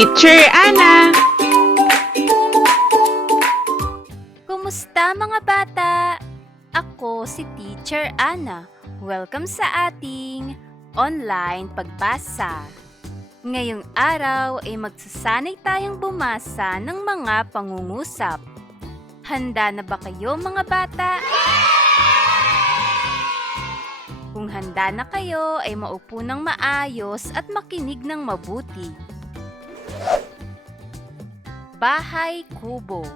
Teacher Ana! Kumusta mga bata? Ako si Teacher Ana. Welcome sa ating online pagbasa. Ngayong araw ay magsasanay tayong bumasa ng mga pangungusap. Handa na ba kayo mga bata? Kung handa na kayo ay maupo ng maayos at makinig ng mabuti. Bahay kubo.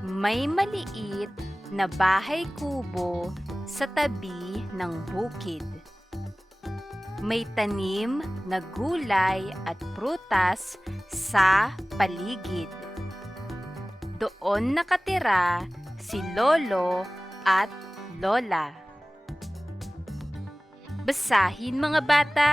May maliit na bahay kubo sa tabi ng bukid. May tanim na gulay at prutas sa paligid. Doon nakatira si Lolo at Lola. Basahin mga bata.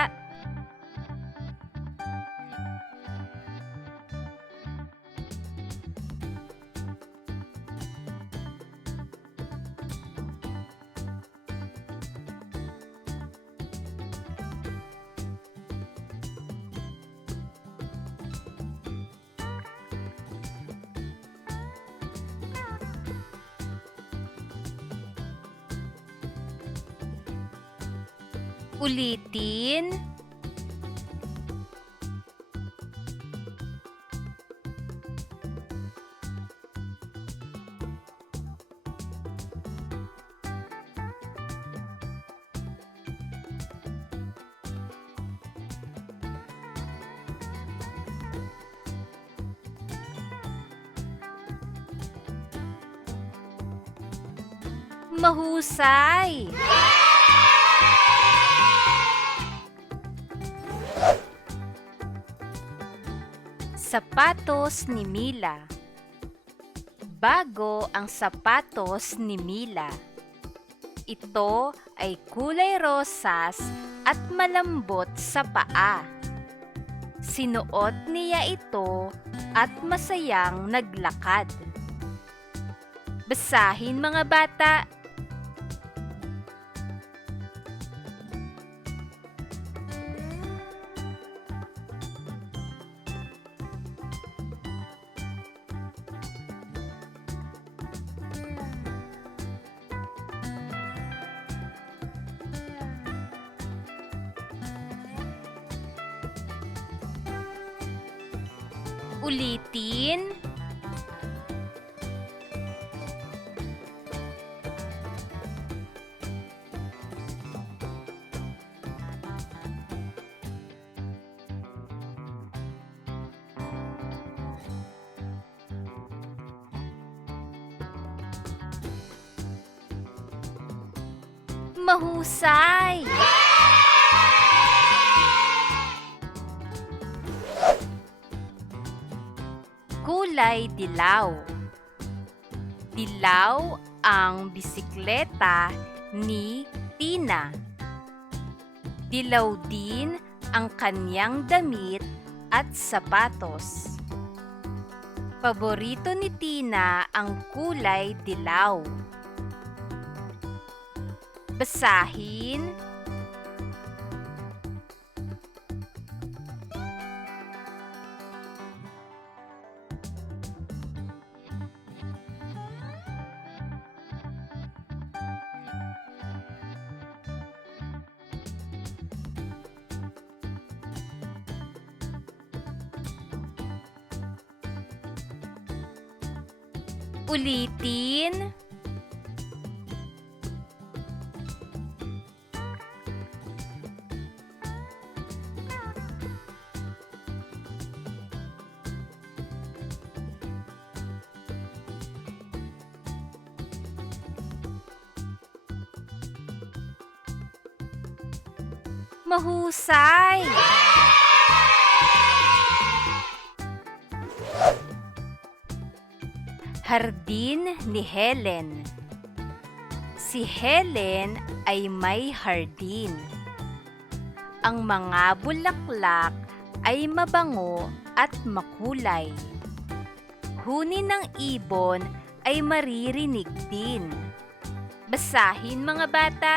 Ulitin. Mahusay! Sapatos ni Mila. Bago ang sapatos ni Mila. Ito ay kulay rosas at malambot sa paa. Sinuot niya ito at masayang naglakad. Basahin mga bata. Ulitin. Mahusay! Kulay dilaw. Dilaw ang bisikleta ni Tina. Dilaw din ang kanyang damit at sapatos. Paborito ni Tina ang kulay dilaw. Basahin. Ulitin. Mahusay! Hardin ni Helen. Si Helen ay may hardin. Ang mga bulaklak ay mabango at makulay. Huni ng ibon ay maririnig din. Basahin mga bata.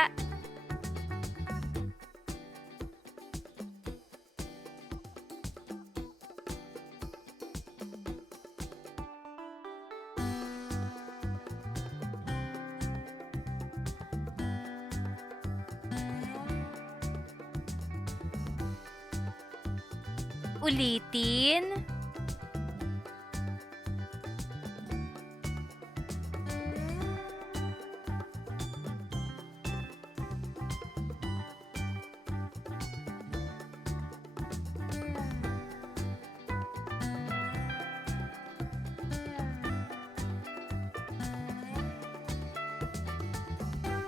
Ulitin.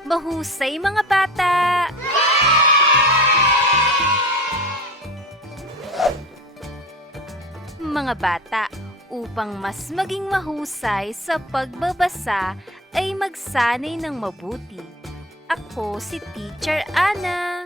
Mahusay mga bata! Mga bata, upang mas maging mahusay sa pagbabasa ay magsanay ng mabuti. Ako si Teacher Ana.